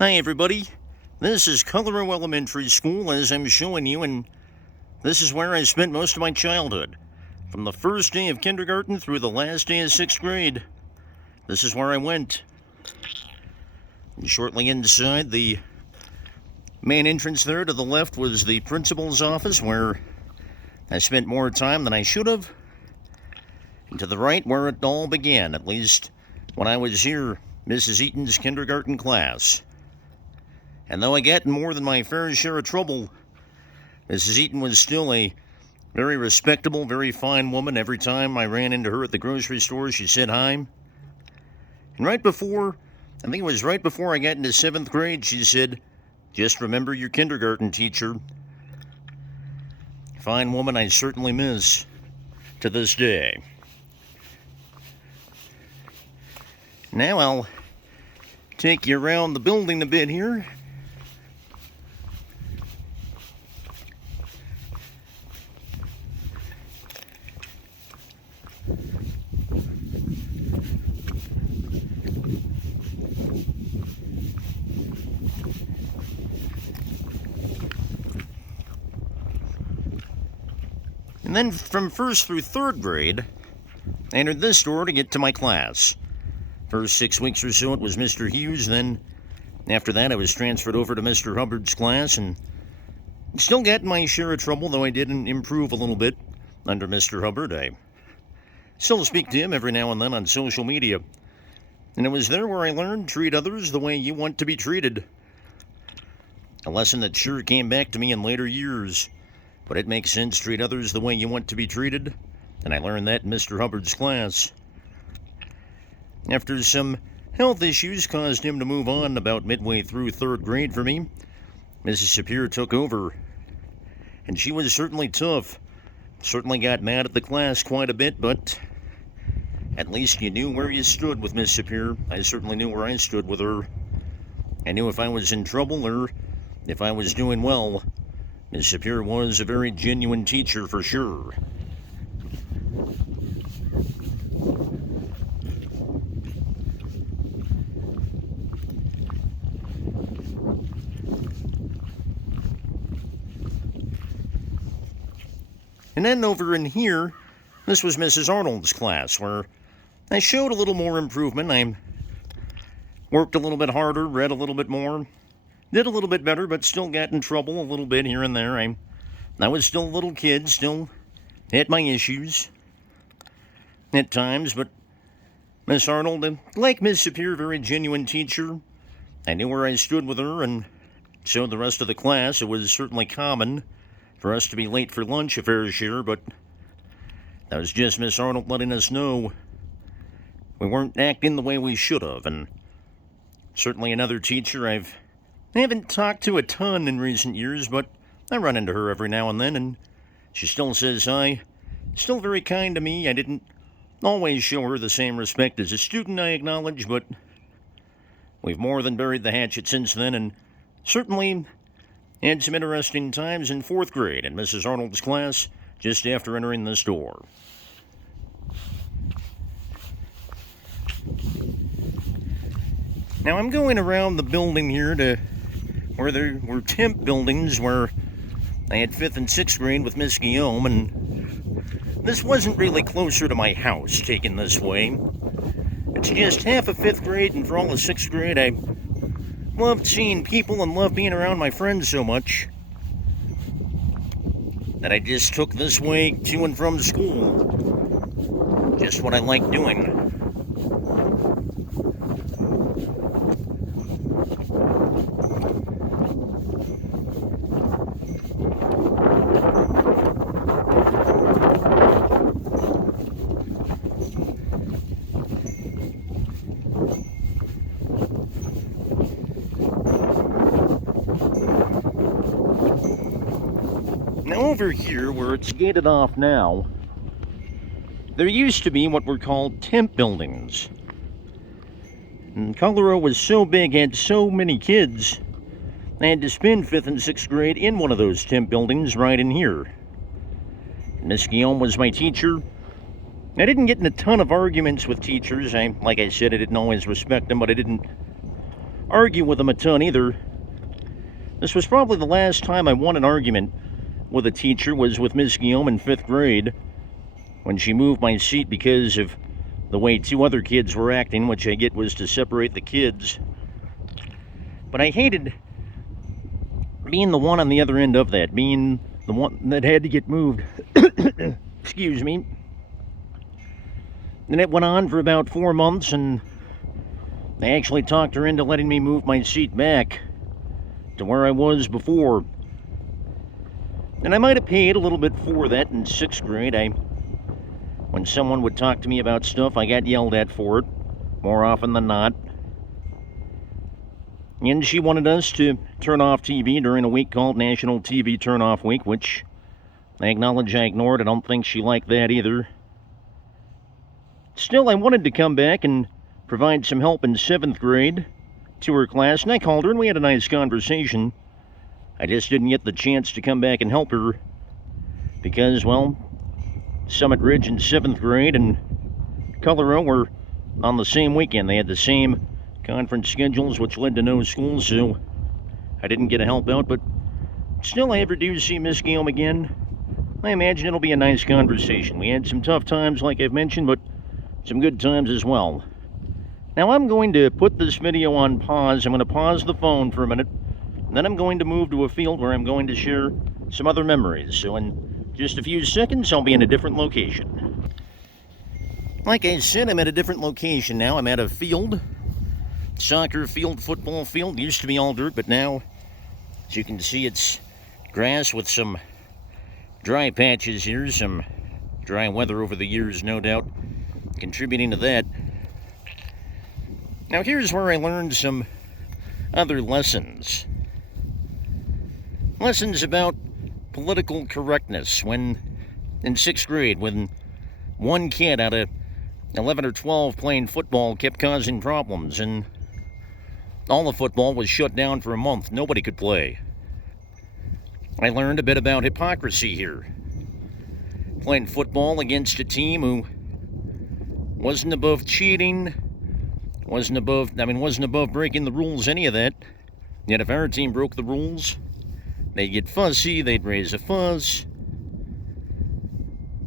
Hi everybody, this is Colorow Elementary School as I'm showing you, and this is where I spent most of my childhood. From the first day of kindergarten through the last day of 6th grade. This is where I went. And shortly inside the main entrance there to the left was the principal's office, where I spent more time than I should have. And to the right, where it all began, at least when I was here, Mrs. Eaton's kindergarten class. And though I got in more than my fair share of trouble, Mrs. Eaton was still a very respectable, very fine woman. Every time I ran into her at the grocery store, she said hi. And I think it was right before I got into 7th grade, she said, "Just remember your kindergarten teacher." Fine woman I certainly miss to this day. Now I'll take you around the building a bit here. And then from 1st through 3rd grade, I entered this door to get to my class. First 6 weeks or so it was Mr. Hughes, then after that I was transferred over to Mr. Hubbard's class, and still got my share of trouble, though I did improve a little bit under Mr. Hubbard. I still speak to him every now and then on social media, and it was there where I learned treat others the way you want to be treated. A lesson that sure came back to me in later years. But it makes sense, treat others the way you want to be treated, and I learned that in Mr. Hubbard's class. After some health issues caused him to move on about midway through 3rd grade for me, Mrs. Sapir took over, and she was certainly tough. Certainly got mad at the class quite a bit, but at least you knew where you stood with Miss Sapir. I certainly knew where I stood with her. I knew if I was in trouble or if I was doing well. Miss Sapir was a very genuine teacher for sure. And then over in here, this was Mrs. Arnold's class, where I showed a little more improvement. I worked a little bit harder, read a little bit more. Did a little bit better, but still got in trouble a little bit here and there. I was still a little kid, still had my issues at times, but Miss Arnold, like Miss Sapir, very genuine teacher. I knew where I stood with her, and so the rest of the class. It was certainly common for us to be late for lunch a fair share, but that was just Miss Arnold letting us know we weren't acting the way we should have. And certainly another teacher I haven't talked to a ton in recent years, but I run into her every now and then, and she still says hi. Still very kind to me. I didn't always show her the same respect as a student, I acknowledge, but we've more than buried the hatchet since then, and certainly had some interesting times in 4th grade in Mrs. Arnold's class just after entering this door. Now I'm going around the building here to where there were temp buildings where I had 5th and 6th grade with Miss Guillaume, and this wasn't really closer to my house, taken this way. It's just half of 5th grade, and for all of 6th grade, I loved seeing people and loved being around my friends so much that I just took this way to and from school. Just what I like doing. Now over here, where it's gated off now, there used to be what were called temp buildings. And Colorow was so big, had so many kids, I had to spend 5th and 6th grade in one of those temp buildings right in here. Miss Guillaume was my teacher. I didn't get in a ton of arguments with teachers. Like I said, I didn't always respect them, but I didn't argue with them a ton either. This was probably the last time I won an argument with a teacher, was with Miss Guillaume in 5th grade, when she moved my seat because of the way 2 other kids were acting, which I get was to separate the kids. But I hated being the one on the other end of that, being the one that had to get moved. Excuse me. And it went on for about 4 months, and I actually talked her into letting me move my seat back to where I was before. And I might have paid a little bit for that in 6th grade. When someone would talk to me about stuff, I got yelled at for it, more often than not. And she wanted us to turn off TV during a week called National TV Turn-Off Week, which I acknowledge I ignored. I don't think she liked that either. Still, I wanted to come back and provide some help in 7th grade to her class, and I called her and we had a nice conversation. I just didn't get the chance to come back and help her because, well, Summit Ridge in 7th grade and Colorow were on the same weekend. They had the same conference schedules, which led to no school, so I didn't get to help out. But still, I ever do see Miss Guillaume again, I imagine it'll be a nice conversation. We had some tough times, like I've mentioned, but some good times as well. Now I'm going to put this video on pause. I'm going to pause the phone for a minute, and then I'm going to move to a field where I'm going to share some other memories. So in just a few seconds, I'll be in a different location. Like I said, I'm at a different location now. I'm at a field. Soccer field, football field. Used to be all dirt, but now, as you can see, it's grass with some dry patches here. Some dry weather over the years, no doubt, contributing to that. Now here's where I learned some other lessons. Lessons about political correctness when, in 6th grade, when one kid out of 11 or 12 playing football kept causing problems, and all the football was shut down for a month. Nobody could play. I learned a bit about hypocrisy here. Playing football against a team who wasn't above cheating, wasn't above breaking the rules, any of that. Yet if our team broke the rules, they'd get fussy, they'd raise a fuss.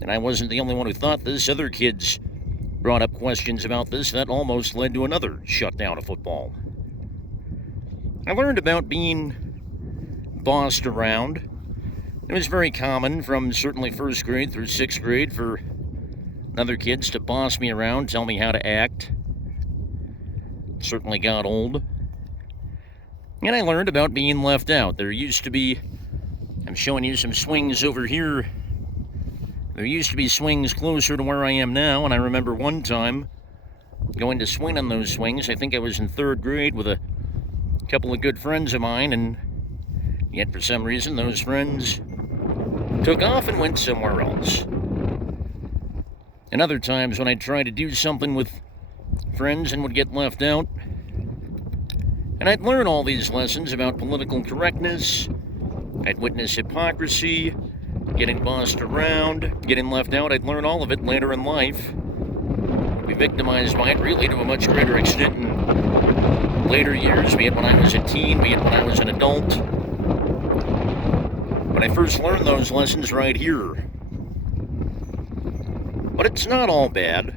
And I wasn't the only one who thought this. Other kids brought up questions about this. That almost led to another shutdown of football. I learned about being bossed around. It was very common from certainly 1st grade through 6th grade for other kids to boss me around, tell me how to act. Certainly got old. And I learned about being left out. There used to be, I'm showing you some swings over here. There used to be swings closer to where I am now, and I remember one time going to swing on those swings. I think I was in 3rd grade with a couple of good friends of mine, and yet for some reason those friends took off and went somewhere else. And other times when I'd try to do something with friends and would get left out. And I'd learn all these lessons about political correctness. I'd witness hypocrisy, getting bossed around, getting left out. I'd learn all of it later in life. I'd be victimized by it really to a much greater extent in later years, be it when I was a teen, be it when I was an adult. But I first learned those lessons right here. But it's not all bad.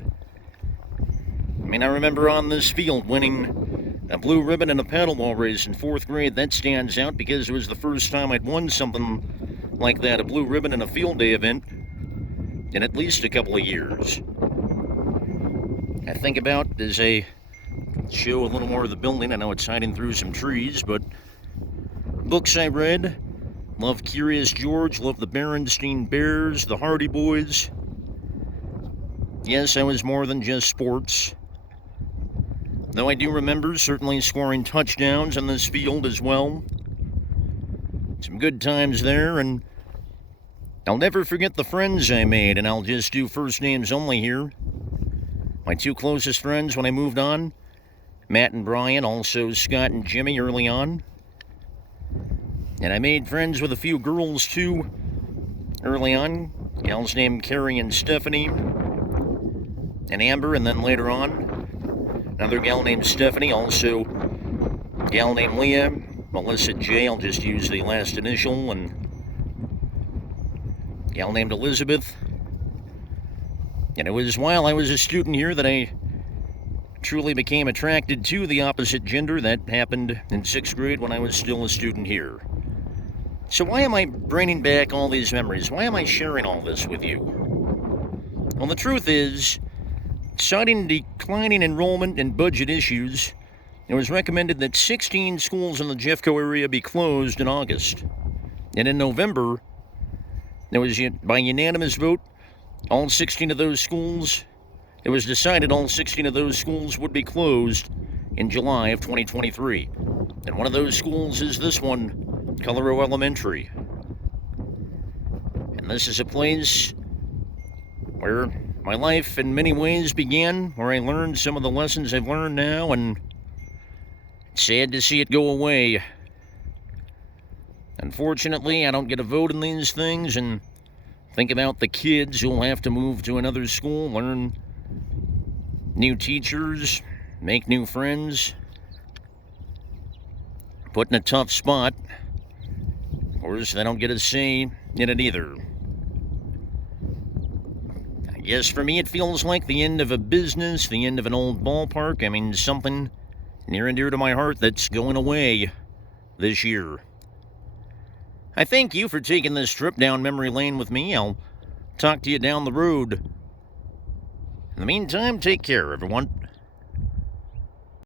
I mean, I remember on this field winning a blue ribbon in a paddleball race in 4th grade. That stands out because it was the first time I'd won something like that, a blue ribbon in a field day event, in at least a couple of years. I think about, as I show a little more of the building, I know it's hiding through some trees, but books I read, loved Curious George, loved the Berenstain Bears, the Hardy Boys. Yes, I was more than just sports. Though I do remember certainly scoring touchdowns on this field as well. Some good times there, and I'll never forget the friends I made, and I'll just do first names only here. My 2 closest friends when I moved on, Matt and Brian, also Scott and Jimmy early on. And I made friends with a few girls too early on. Gals named Carrie and Stephanie, and Amber, and then later on, another gal named Stephanie, also gal named Leah, Melissa J, I'll just use the last initial, and gal named Elizabeth. And it was while I was a student here that I truly became attracted to the opposite gender. That happened in 6th grade when I was still a student here. So why am I bringing back all these memories? Why am I sharing all this with you? Well, the truth is, citing declining enrollment and budget issues, it was recommended that 16 schools in the Jeffco area be closed in August. And in November, there was, by unanimous vote, all 16 of those schools, it was decided all 16 of those schools would be closed in July of 2023. And one of those schools is this one, Colorow Elementary. And this is a place where my life in many ways began, where I learned some of the lessons I've learned now, and it's sad to see it go away. Unfortunately, I don't get a vote in these things, and think about the kids who'll have to move to another school, learn new teachers, make new friends, put in a tough spot. Of course, they don't get a say in it either. I guess for me it feels like the end of a business, the end of an old ballpark. I mean, something near and dear to my heart that's going away this year. I thank you for taking this trip down memory lane with me. I'll talk to you down the road. In the meantime, take care, everyone.